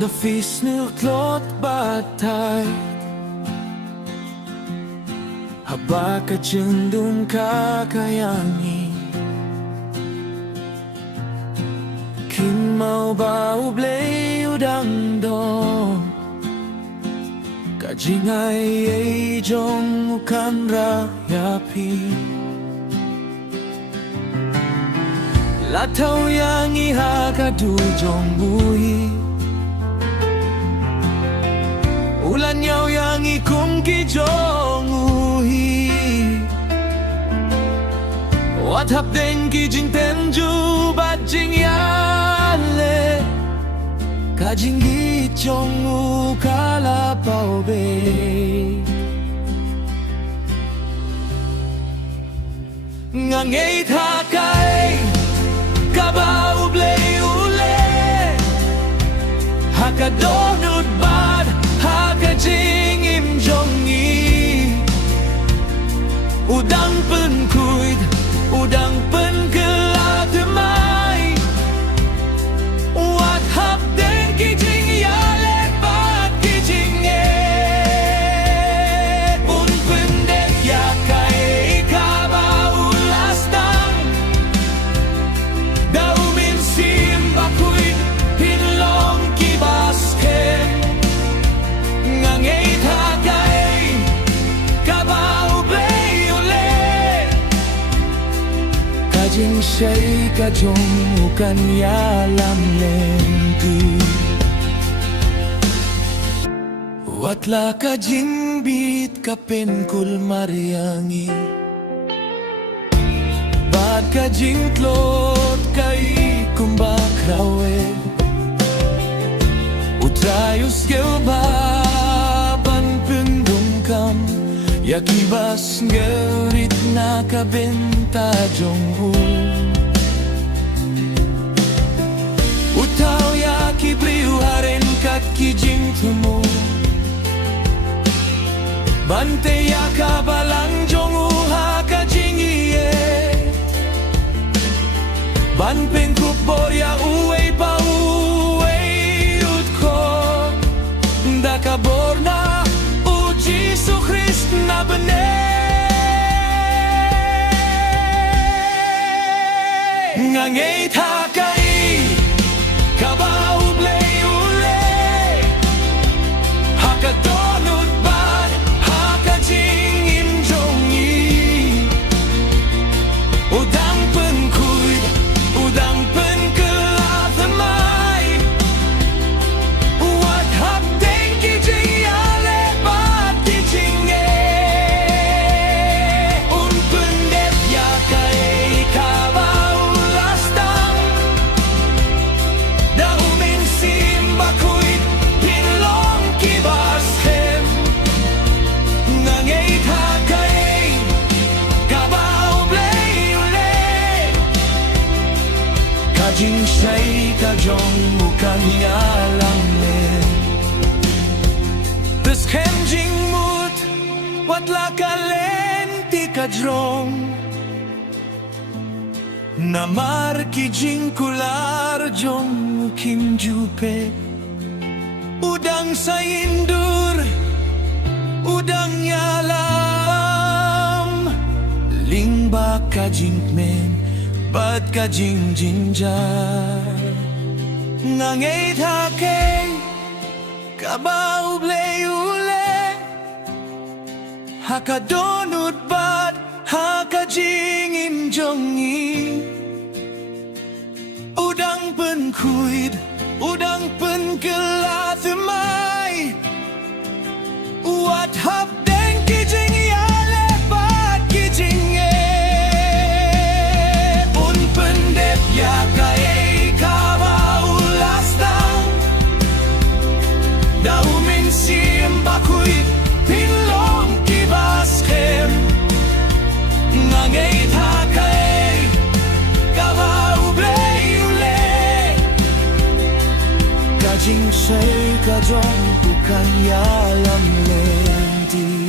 det finns nu klart batai Habaka cendung kakayangi Kin mau bau blei udang dong Kajingai ei jong ukan rayapi Latau yang iha kadu jong bui Ulan yaw yang ikum ki jong uhi Wat hap deng ki jing tenju bat jing yale Kajing gi jong u kalapau be Ngangay takay Kabau blei ule Hakadonut bad Hakajing im jongi Udang pen kuid Udang pen kelademai Wat hap den kijing yalek bat kijing Un pendek yakai kabau lastang Daumin sim bakuid Pinlong kibasken Ngangay takay kabau blei ule Kajing siya'y kajong ukan yalam lenti Watla kajing bit kapen kul mariangi Bad kajing klot kai kumbak rawe Utrayus gelbaban pendungkam Yakibas ngerit na kabenta jonghu Utaw yakibriu haren kat kijing tumu Bante yakabalang jonghu hakajing iye Ban pengkupor ya uwei pa uwei utko Dakabor na Jisu Christ na bene Ngangay takay Kabau blei ule Hakadonut bad Hakajing im jongi Udang pen kuid Udang pen kelademai Wat hap deng kijing yale bat kijing Un pendep yakai kabau lastang Daumin sim bakuid Pinlong kibaskem Ngangay takay kabau blei ule Kajing siya'y kajong ukan yalam Tes kenjing mut Watla kalenti kajrong Namar kijing kular jong kim jupe Udang sa indur Udang yalam Lingba kajing men Bad kajing jinjar Ngangay takay Kabau blei ule Hakadonut bad Hakajing im jongi Udang pen kuid Udang pen kelademai Wat hap deng kijing yale bat kijing Un pendep yakai kabau lastang Daumin sim bakuid Pinlong kibaskem Ngangay takay Kabau blei ule Kajing siya'y kajong ukan yalam lenti